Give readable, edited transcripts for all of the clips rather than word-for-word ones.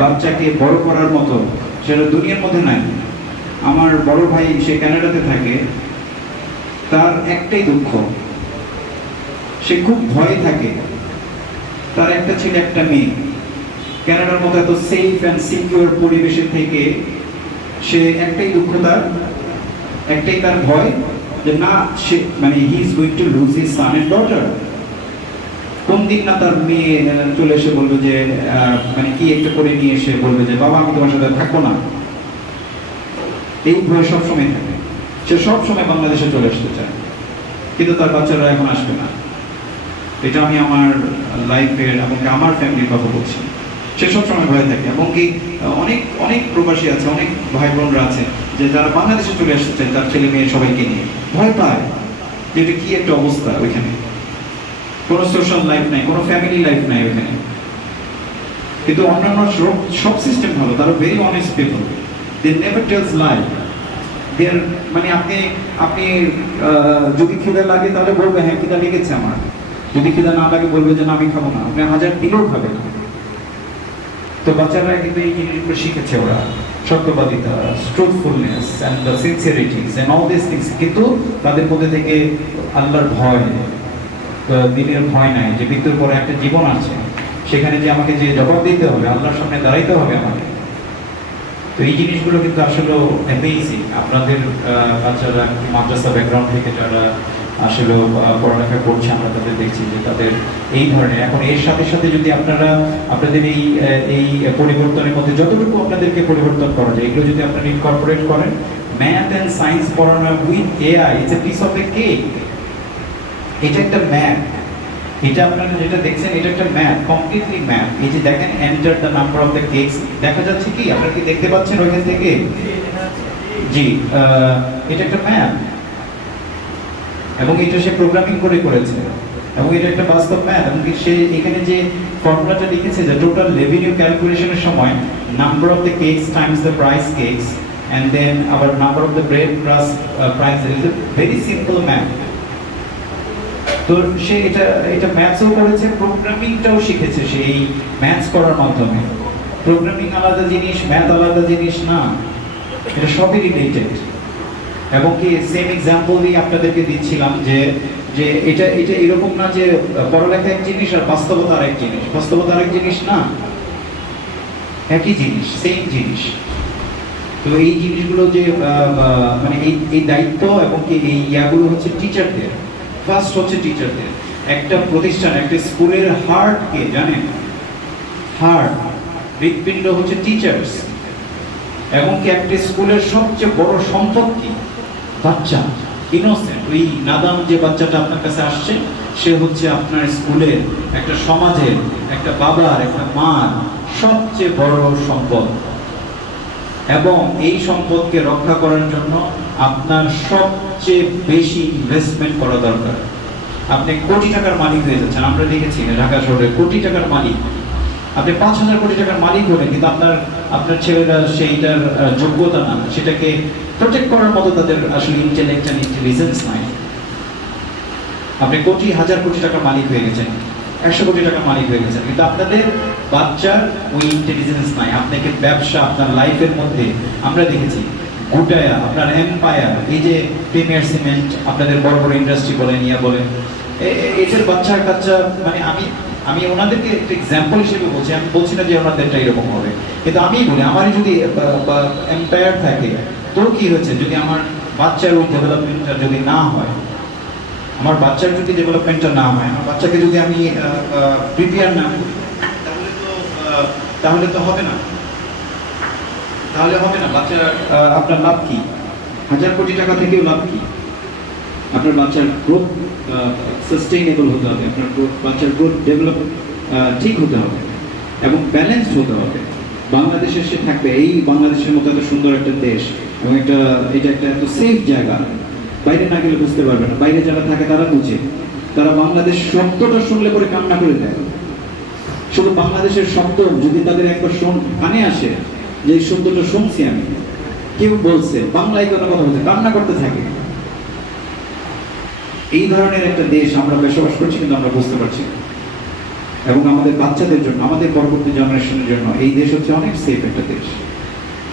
বাচ্চাকে বড় করার মতো সেটা দুনিয়ার মধ্যে নাই। আমার বড় ভাই সে কানাডাতে থাকে, তার একটাই দুঃখ, সে খুব ভয়ে থাকে। তার একটা ছেলে একটা মেয়ে, কানাডার মতো এত সেফ অ্যান্ড সিকিউর পরিবেশে থেকে সে একটাই দুঃখ, তার একটাই তার ভয় যে না সে মানে he is going to lose his son and daughter. কোন দিন না তার মেয়ে চলে এসে বলবে যে মানে কি একটা করে নিয়ে এসে বলবে যে বাবা আমি তোমার সাথে থাকবো না। এই ভয় সবসময় থাকে। সে সবসময় বাংলাদেশে চলে আসতে চায়, কিন্তু তার বাচ্চারা এখন আসবে না। এটা আমি আমার লাইফের এমনকি আমার ফ্যামিলির কথা বলছি। সে সবসময় ভয় থাকে। এবং কি অনেক অনেক প্রবাসী আছে, অনেক ভাই বোনরা আছে যে যারা বাংলাদেশে চলে আসতে চায় তার ছেলে মেয়ে সবাইকে নিয়ে, ভয় পায় যে এটা কি একটা অবস্থা। ওইখানে কোনো সোশ্যাল লাইফ নাই, কোনো ফ্যামিলি লাইফ নাই ওইখানে। কিন্তু অন্যান্য সব সিস্টেম ভালো, তারা very honest people, they never tells lie. মানে আপনি আপনি যদি খিদে লাগে তাহলে বলবে হ্যাঁ খিদা লেগেছে আমার, যদি খিদা না লাগে বলবে যে না আমি খাবো না, আপনি 1000 দিলেও খাবে না। তো বাচ্চারা কিন্তু এই জিনিসগুলো শিখেছে, ওরা সত্যবাদিতা, truthfulness and the sincerities and all this things. কিন্তু তাদের মধ্যে থেকে আল্লাহর ভয়, দিনের ভয় নাই যে মৃত্যুর পরে একটা জীবন আছে, সেখানে যে আমাকে যে জবাব দিতে হবে, আল্লাহর সামনে দাঁড়াইতে হবে আমাকে। তো এই জিনিসগুলো কিন্তু আসলে অ্যামেজিং। আপনাদের বাচ্চারা মাদ্রাসা ব্যাকগ্রাউন্ড থেকে যারা আসলে পড়ালেখা করছে, আমরা তাদের দেখছি যে তাদের এই ধরনের। এখন এর সাথে সাথে যদি আপনারা আপনাদের এই পরিবর্তনের মধ্যে যতটুকু আপনাদেরকে পরিবর্তন করা যায়, এগুলো যদি আপনারা ইনকর্পোরেট করেন, ম্যাথ অ্যান্ড সায়েন্স পড়ানো with AI, it's a piece of a cake. এটা একটা ম্যাথ, এটা আপনারা যেটা দেখছেন এটা একটা ম্যাথ, কমপ্লিটলি ম্যাথ। এই যে দেখেন enter the number of the cakes, দেখা যাচ্ছে কি? আপনারা কি দেখতে পাচ্ছেন ওইখান থেকে? জি, এটা একটা ম্যাথ, এবং এটা সে প্রোগ্রামিং করে করেছে, এবং এটা একটা বাস্তব ম্যাথ। এবং সে এখানে যে ফর্মুলাটা লিখেছে যে টোটাল রেভিনিউ ক্যালকুলেশনের সময় number of the cakes times the price cakes and then আবার number of the bread plus price, is a very simple math. তো সে এটা ম্যাথসও করেছে, প্রোগ্রামিংটাও শিখেছে সে এই ম্যাথস করার মাধ্যমে। প্রোগ্রামিং আলাদা জিনিস, ম্যাথ আলাদা জিনিস না, এটা সবই রিলেটেড। এবং কি সেম এক্সাম্পল দিয়ে আপনাদেরকে দিচ্ছিলাম যে যে এটা এটা এরকম না যে পড়ালেখা এক জিনিস আর বাস্তবতা আরেক জিনিস। বাস্তবতা আরেক জিনিস না, একই জিনিস, সেম জিনিস। তো এই জিনিসগুলো যে মানে এই দায়িত্ব এবং কি এই ইয়াগুলো হচ্ছে টিচারদের। ফার্স্ট হচ্ছে টিচারদের। একটা প্রতিষ্ঠান, একটা স্কুলের হার্ট কে জানেন? হার্ট, হৃৎপিণ্ড হচ্ছে টিচার্স। এবং কি একটা স্কুলের সবচেয়ে বড় সম্পদ কি? বাচ্চা, ইনোসেন্ট। ওই নাদান যে বাচ্চাটা আপনার কাছে আসছে, সে হচ্ছে আপনার স্কুলের, একটা সমাজের, একটা বাবার, একটা মার সবচেয়ে বড় সম্পদ। এবং এই সম্পদকে রক্ষা করার জন্য আপনার সবচেয়ে বেশি ইনভেস্টমেন্ট করা দরকার। আপনি কোটি টাকার মালিক হয়ে যাচ্ছেন, আমরা দেখেছি ঢাকা শহরে কোটি টাকার মালিক। আপনি 5,000 কোটি টাকার মালিক হলেন, কিন্তু আপনার ছেলেরা সেইটার যোগ্যতা না, সেটাকে প্রোটেক্ট করার মতো তাদের আসলে ইন্টেলেক্ট এন্ড ইন্টেলিজেন্স নাই। আপনি হাজার কোটি টাকার মালিক হয়ে গেছেন, 100 কোটি টাকার মালিক হয়ে গেছেন, কিন্তু আপনাদের বাচ্চার ওই ইন্টেলিজেন্স নাই। আপনাকে ব্যবসা, আপনার লাইফের মধ্যে আমরা দেখেছি গোটায়া আপনার এম্পায়ার, এই যে প্রিমিয়ার সিমেন্ট, আপনাদের বড় বড় ইন্ডাস্ট্রি বলেন, ইয়া বলেন, এদের বাচ্চা কাচ্চা, মানে আমি ওনাদেরকে একটা এক্সাম্পল হিসেবে বলছি, আমি বলছি না যে ওনাদেরটা এরকম হবে, কিন্তু আমি বলি আমারই যদি এম্পায়ার থাকে, তো কি হচ্ছে যদি আমার বাচ্চার ওই ডেভেলপমেন্টটা যদি না হয়, আমার বাচ্চার যদি ডেভেলপমেন্টটা না হয়, আমার বাচ্চাকে যদি আমি প্রিপেয়ার না করি, তাহলে তো হবে না, তাহলে হবে না। বাচ্চা আপনার লাভ কি? 1,000 কোটি টাকা থেকেও লাভ কি? আপনার বাচ্চার গ্রোথ সাস্টেইনেবল হতে হবে, আপনার বাচ্চার গ্রোথ ডেভেলপ ঠিক হতে হবে এবং ব্যালেন্সড হতে হবে। বাংলাদেশে সে থাকবে, এই বাংলাদেশের মতো এত সুন্দর একটা দেশ এবং এটা একটা এত সেফ জায়গা, বাইরে না গেলে বুঝতে পারবে না। বাইরে যারা থাকে তারা বুঝে, তারা বাংলাদেশ শব্দটা শুনলে পরে কান্না করে দেয়। শুধু বাংলাদেশের শব্দ যদি তাদের একবার কানে আসে, যে এই শব্দটা শুনছি আমি, কেউ বলছে বাংলায় কথা বলছে, কান্না করতে থাকে। এই ধরনের একটা দেশ আমরা বসবাস করছি, কিন্তু আমরা বুঝতে পারছি না। এবং আমাদের বাচ্চাদের জন্য, আমাদের পরবর্তী জেনারেশনের জন্য এই দেশ হচ্ছে অনেক সেফ একটা দেশ।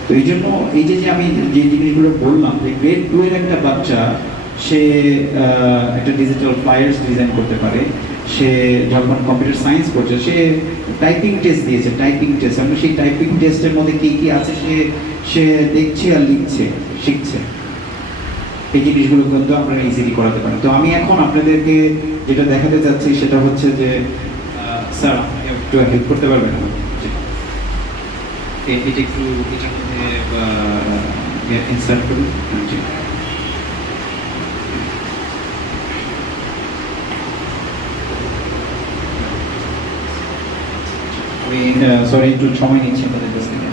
তো এই জন্য এই যে যে আমি যে জিনিসগুলো বললাম যে গ্রেড 2 এর একটা বাচ্চা সে একটা ডিজিটাল ফ্লায়ার্স ডিজাইন করতে পারে, সে যখন কম্পিউটার সায়েন্স করছে সে টাইপিং টেস্ট দিয়েছে, টাইপিং টেস্ট, এবং সেই টাইপিং টেস্টের মধ্যে কী কী আছে সে সে দেখছে আর লিখছে, শিখছে। এই জিনিসগুলো কিন্তু আপনারা ইজিলি করাতে পারেন। তো আমি এখন আপনাদেরকে যেটা দেখাতে চাচ্ছি সেটা হচ্ছে যে স্যার একটু হেল্প করতে পারবেন? এটা একটু এটার মধ্যে ইনসার্ট করুন। আমি সরি একটু সময় নিচ্ছি আপনাদের কাছ থেকে।